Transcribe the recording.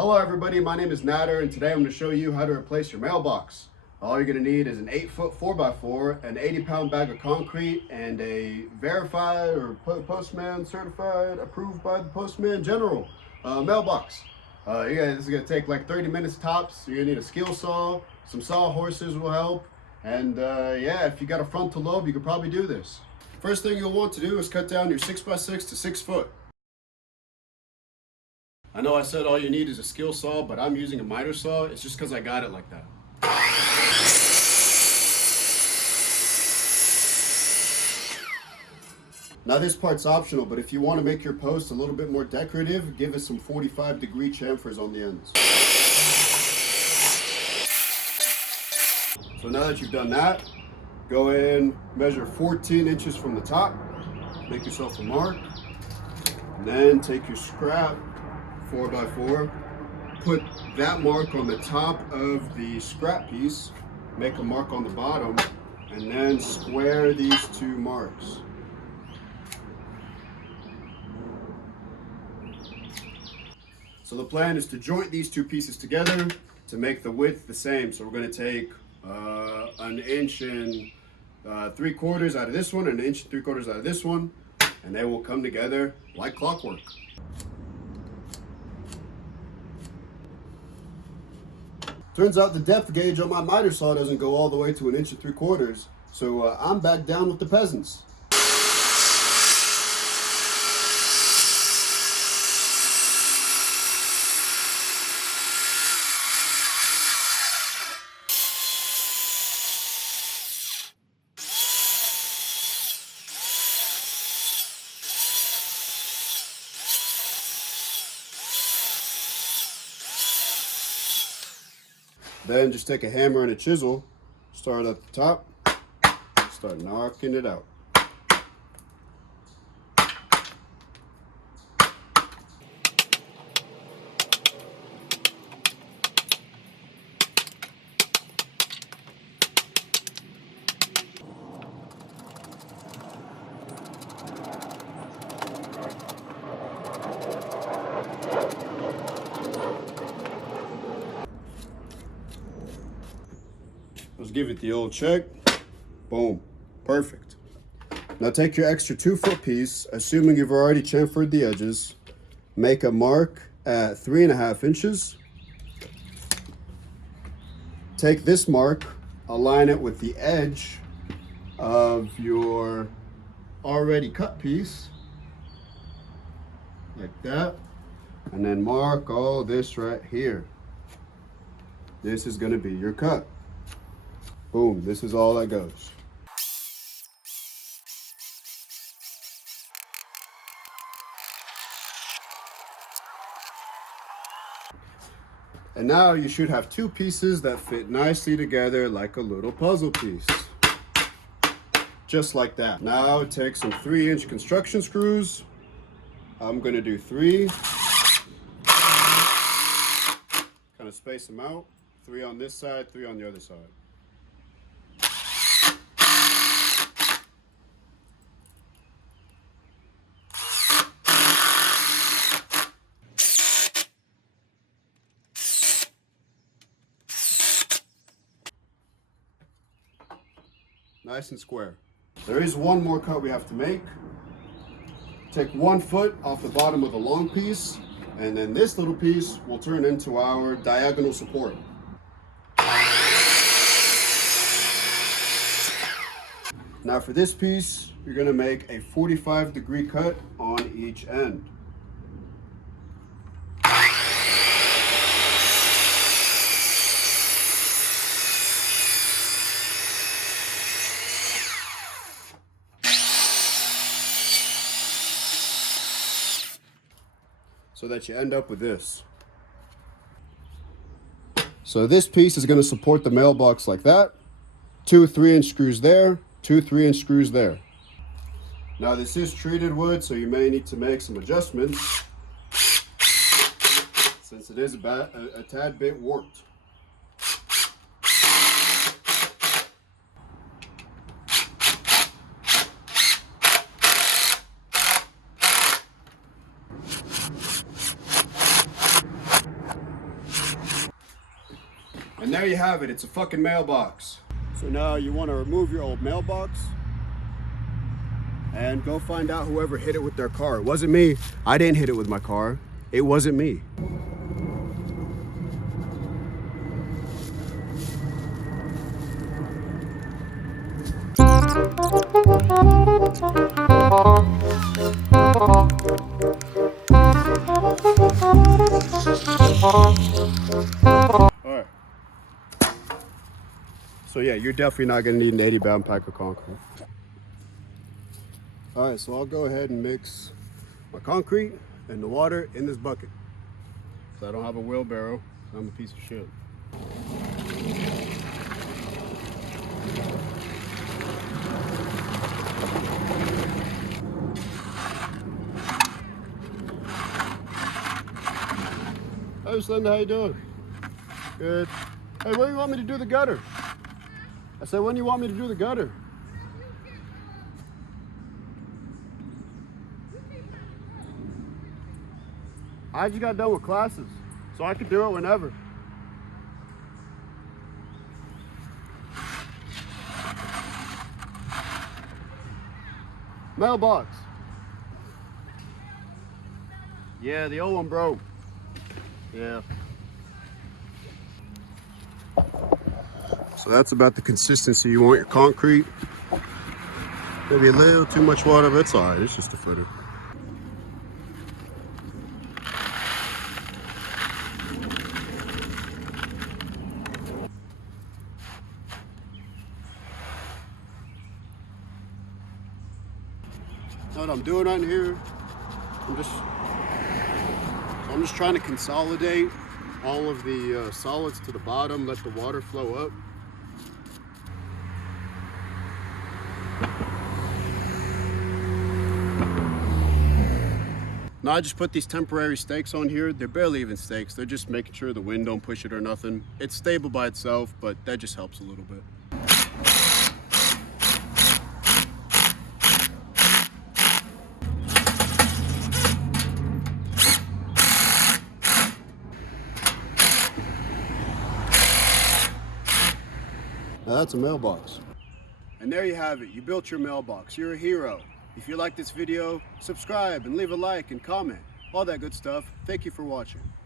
Hello everybody, my name is Nader and today I'm going to show you how to replace your mailbox. All you're going to need is an 8-foot 4x4, an 80-pound bag of concrete, and a verified or postman certified, approved by the Postman General mailbox. This is going to take like 30 minutes tops. You're going to need a skill saw, some sawhorses will help, and yeah, if you got a frontal lobe, you could probably do this. First thing you'll want to do is cut down your 6x6 to 6 foot. I know I said all you need is a skill saw, but I'm using a miter saw. It's just because I got it like that. Now this part's optional, but if you want to make your post a little bit more decorative, give it some 45-degree chamfers on the ends. So now that you've done that, go in, measure 14 inches from the top, make yourself a mark, and then take your scrap 4x4, put that mark on the top of the scrap piece, make a mark on the bottom, and then square these two marks. So the plan is to joint these two pieces together to make the width the same. So we're going to take 1 inch and 3/4 out of this one and 1 inch and 3/4 out of this one, and they will come together like clockwork. Turns out the depth gauge on my miter saw doesn't go all the way to 1 inch and 3/4, so I'm back down with the peasants. Then just take a hammer and a chisel, start at the top, start knocking it out. Let's give it the old check. Boom. Perfect. Now take your extra 2-foot piece, assuming you've already chamfered the edges, make a mark at 3.5 inches. Take this mark, align it with the edge of your already cut piece, like that, and then mark all this right here. This is going to be your cut. Boom, this is all that goes. And now you should have two pieces that fit nicely together like a little puzzle piece. Just like that. Now take some 3-inch construction screws. I'm gonna do 3. Kind of space them out. 3 on this side, 3 on the other side. Nice and square. There is one more cut we have to make. Take 1 foot off the bottom of the long piece, and then this little piece will turn into our diagonal support. Now for this piece, you're going to make a 45-degree cut on each end. So that you end up with this. So this piece is going to support the mailbox like that. 2 3-inch screws there, 2 3-inch screws there. Now this is treated wood, so you may need to make some adjustments since it is a tad bit warped. And there you have it, it's a fucking mailbox. So now you want to remove your old mailbox and go find out whoever hit it with their car. It wasn't me. I didn't hit it with my car. It wasn't me. Alright. So yeah, you're definitely not gonna need an 80-pound pack of concrete. Alright, so I'll go ahead and mix my concrete and the water in this bucket. So I don't have a wheelbarrow, so I'm a piece of shit. Hey Linda, how you doing? Good. Hey, when do you want me to do the gutter? I said, when do you want me to do the gutter? I just got done with classes, so I could do it whenever. Mailbox. Yeah, the old one broke. Yeah. So that's about the consistency you want your concrete. Maybe a little too much water, but it's all right. It's just a footer. What I'm doing on here, I'm just trying to consolidate all of the solids to the bottom, let the water flow up. Now I just put these temporary stakes on here. They're barely even stakes. They're just making sure the wind don't push it or nothing. It's stable by itself, but that just helps a little bit. Now that's a mailbox. And there you have it. You built your mailbox. You're a hero. If you like this video, subscribe and leave a like and comment. All that good stuff. Thank you for watching.